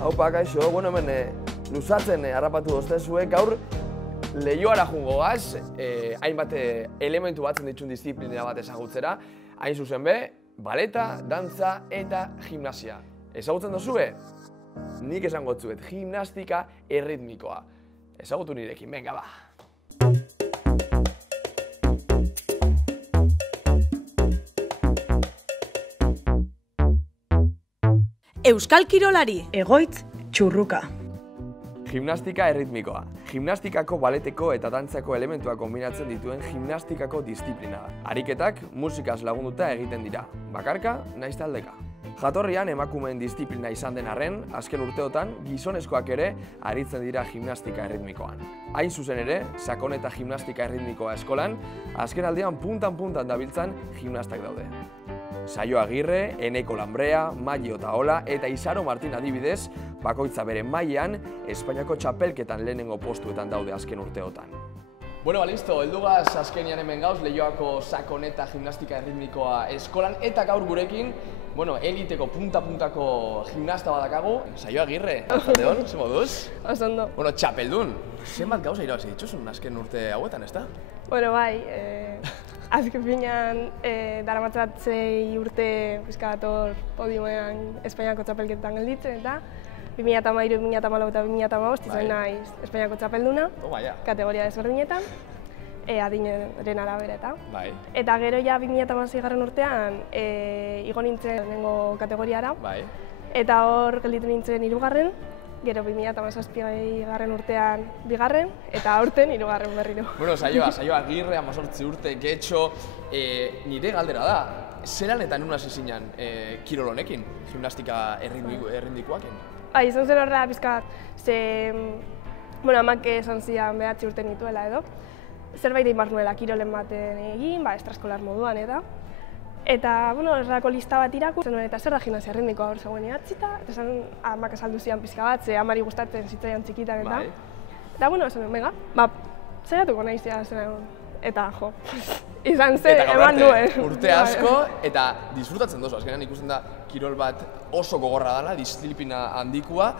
Haupa, kaixo, bueno, hemen luzatzen harrapatu doztezue, gaur lehioara jungo gaz, hainbat elementu batzen ditun disiplina bat ezagutzera, hain zuzen be, baleta, dantza eta gimnasia. Ezagutzen dozue? Nik esango zuet, gimnastika erritmikoa. Ezagutu nirekin, venga ba! Euskal Kirolari. Egoitz Txurruka. Gimnastika erritmikoa. Gimnastikako baleteko eta dantzako elementuak kombinatzen dituen gimnastikako disiplina da. Ariketak musikaz lagunduta egiten dira, bakarka naiz taldeka. Jatorrian emakumeen disiplina izan den arren, azken urteotan gizonezkoak ere aritzen dira gimnastika erritmikoan. Hain zuzen ere, sakon eta gimnastika erritmikoa eskolan, azken aldean puntan dabiltzan gimnastak daude. Saio Agirre, Eneko Lambrea, Maio Taola eta Isaro Martin adibidez, bakoitza bere mailan Espainiako txapelketan lehenengo postuetan daude azken urteotan. Bueno, listo, heldugaz azkenian hemen gauz, Leioako sakon eta gimnastika erritmikoa eskolan, eta gaur gurekin, bueno, eliteko punta-puntako gimnasta badakagu. Saio Agirre, arratsaldeon, ze moduz? Oso ondo. Bueno, txapeldun, zenbat gauza irabazi dituzun azken urte hauetan, ezta? Bueno, bai, azken finean daramatzat 6 urte pizkadator podiumean Espainiako txapelketan gelditzen, eta 2013, 2014 eta 2015 izan naiz Espainiako txapelduna, kategoria desberdinetan, adinaren arabera eta. Eta gero ja 2016 urtean igo nintzen lehenengo kategoriara, eta hor gelditu nintzen 3. Gero 2017 urtean 2. eta aurten 3. berriro. Bueno, Saio Agirre, 18 urte, getxo, nire galdera da, zelan eta nun hasi zinen kirol honekin, gimnastika erritmikoaken? Bai, izan zen horrela pizkat, ze, bueno, amak esan zian 9 urte nituela edo, zerbait egin behar nuela kirolen baten egin, estraskolar moduan eta, bueno, errako lista bat irakurtzen nuen eta zer da gimnasia erritmikoa hor zegoen ehatzita, eta esan amak azaldu zian pizka bat, ze amari gustatzen zitzaian txikitan eta. Eta, bueno, esan nuen, venga, zeratuko nahi zera zen, eta jo, izan zen eman nuen. Urte asko, eta disfrutatzen dozu, azkenean ikusten da kirol bat oso gogorra dela, disiplina handikoa.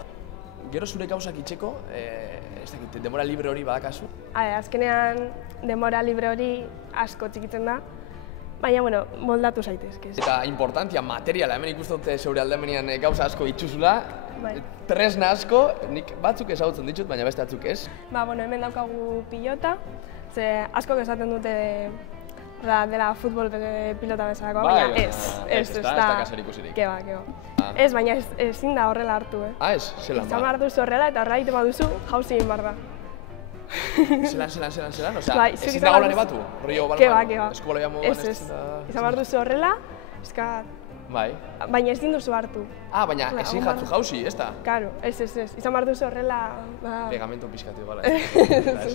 Gero zure gauzak itxeko, ez dakit, denbora libre hori badakazu? Azkenean denbora libre hori asko txikitzen da, baina, bueno, moldatu zaitezke. Eta importantia materiala, hemen ikusten dute zeure aldamenean gauza asko itxuzula, tresna asko, nik batzuk ezagutzen ditut, baina beste batzuk ez. Bueno, hemen daukagu pilota, ze askok esaten dute dela futbol pilota bezalakoa, baina ez da kasarikusirik. Keba. Ez, baina ezin da horrela hartu, Ez? Zelan ba? Izan behar duzu horrela eta horrela egiten baduzu, jauzi egin behar da. Zelan? Osea, ezin dago lan ebatu? Keba. Eskubaloia moduan ez? Izan behar duzu horrela, baina ezin duzu hartu. Baina ezin jatzu jauzi, ez da? Karo, ez. Izan behar duzu horrela... Pegamento pizkatu, bale.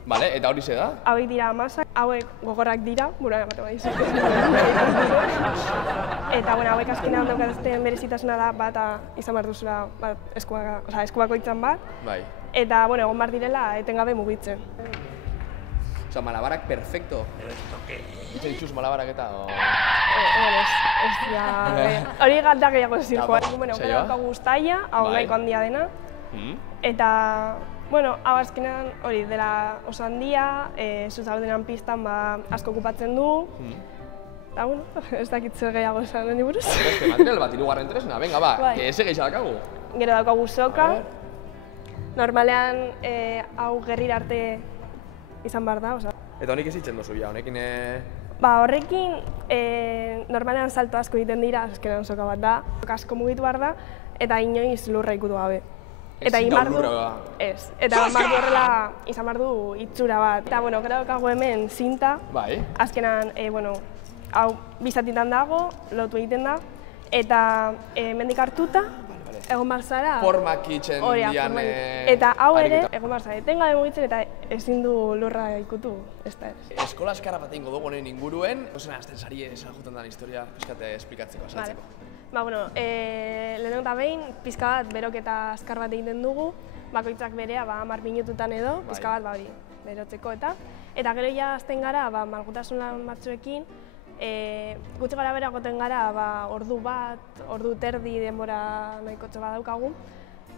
Bale, eta hori ze da? Hauek dira amasak, hauek gogorrak dira, buruan ematen badizu. Eta, bueno, hauek azkenean daukatzen berezitasuna da, bata izan behar duzula eskuako itzan bat. Eta, bueno, egon behar direla etengabe mugitzen. Osa, malabarak perfecto. Itxe dituz malabarak eta... Ez dira... Hori galda gehiago zirkoa. Bueno, gero daukagu uztaila, hau nahiko handia dena. Eta, bueno, hau azkenean hori dela oso handia, zuzaldenan pistan asko okupatzen du. Eta, bueno, ez dakit zer gehiago esan den diburuz. Beste material bat, 3. tresna, venga ba, eze gehiago daukagu. Gero daukagu soka. Normalean hau gerrira arte izan behar da, Eta honik ez itzen dozu, honekin... Horrekin, normalean salto asko egiten dira, azkenean soka bat da, asko mugitu behar da, eta inoiz lurra ikutu gabe. Ezin da lurra? Ez, eta horrela izan behar du itxura bat. Eta, bueno, gero daukagu hemen zinta, azkenean, hau bizatitan dago, lotu egiten da, eta mendik hartuta, egon behar zara... Formak itzen dian... Eta hau ere, egon behar zara, etengabe mugitzen eta ezin du lurra ikutu, ez da ez. Eskola eskarra bat ingo dugu honen inguruen, ozen azten sari esan juten den historia, pizkate esplikatzeko, asaltzeko. Lehenengo eta behin, pizka bat beroketa azkar bat egiten dugu, bakoitzak berea 10 minututan edo, pizka bat hori, berotzeko eta gero ja azten gara, malgutasun lan batzuekin, Gutxi gara bera goten gara ordu bat, ordu terdi denbora nahikotxo badaukagu.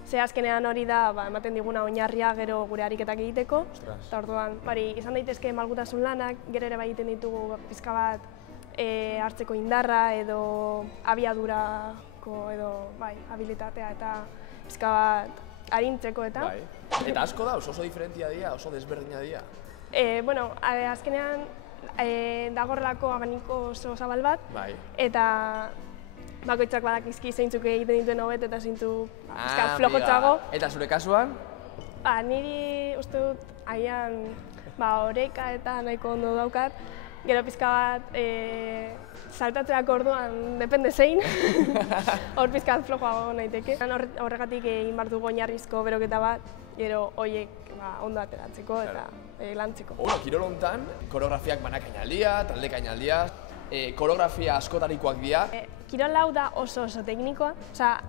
Ze azkenean hori da, ematen diguna oinarria gero gure ariketak egiteko. Eta orduan, izan daitezke malgutasun lanak, gero ere bai egiten ditugu pizka bat hartzeko indarra edo abiadurako edo habilitatea eta pizka bat arintzeko eta. Eta asko da, oso diferentia dira, oso desberdina dira? Bueno, azkenean dagorrelako abaniko oso zabal bat, eta bakoitzak badakizki zeintzuk egiten dituen hobet eta zeintzuk flojotxago. Eta zure kasuan? Niri uste dut agian oreka eta nahiko ondo daukat, gero pizka bat saltatzeak orduan depende zein, hor pizka bat flojoago naiteke. Horregatik egin behar dugu oinarrizko beroketa bat, gero horiek ondo ateratzeko eta lantzeko. Kirol honetan, koreografiak banakainaldia, taldekainaldia, koreografia askotarikoak dira. Kirol hau da oso teknikoa,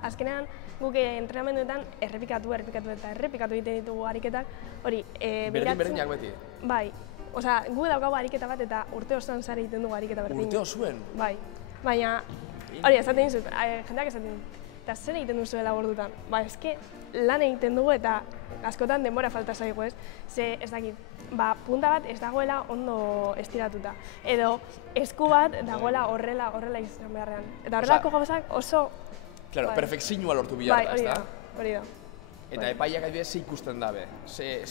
azkenean guk entrenamenduetan errepikatu egiten ditugu ariketak, hori berdinak beti? Bai, gu daukagu ariketa bat eta urte osoan zare egiten dugu ariketa berdin. Urte osoen? Bai, baina hori esaten dizut, jendeak esaten dut, eta zer egiten duzuela ordutan? Eske lan egiten dugu eta askotan denbora falta zaigu, ez? Ze, ez dakit, punta bat ez dagoela ondo estiratuta. Edo esku bat dagoela horrela izan beharrean. Eta horrelako gauzak oso... Claro, perfekzioa lortu bilar da, ez da? Hori da. Eta epaiak adibidez ze ikusten dabe? Ze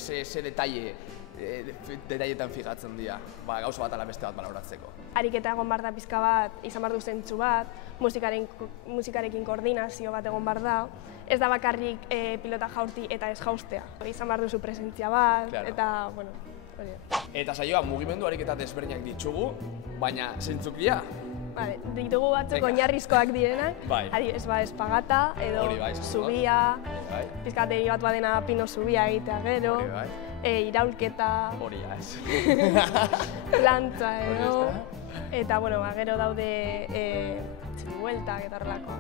detailetan fijatzen dira, gauza bat ala beste bat baloratzeko? Ariketa egon behar da pizka bat, izan behar du zentzu bat, musikarekin koordinazio bat egon behar da. Ez da bakarrik pilota jaurti eta ez jaustea. Izan behar duzu presentzia bat, eta, bueno, hori da. Eta saioa, mugimendu ariketa desberdinak ditugu, baina zentzuk dira? Ditugu batzuk oinarrizkoak direnak, ez espagata edo zubia, pizkategi bat badena pino zubia egitea gero, iraulketa, plantza edo, eta gero daude bueltak eta horrelakoa.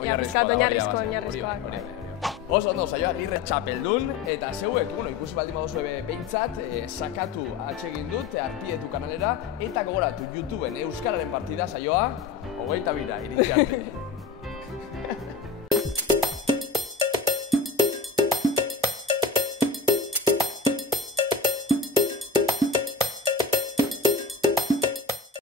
Oinarrizkoak. Oso ondo, saioa Agirre txapeldun, eta zeuek, ikusi baldin baduzue behintzat, sakatu atsegin dut, Arpietu kanalera, eta gogoratu YouTubeen Euskararen partida saioa, 22 iritsi arte.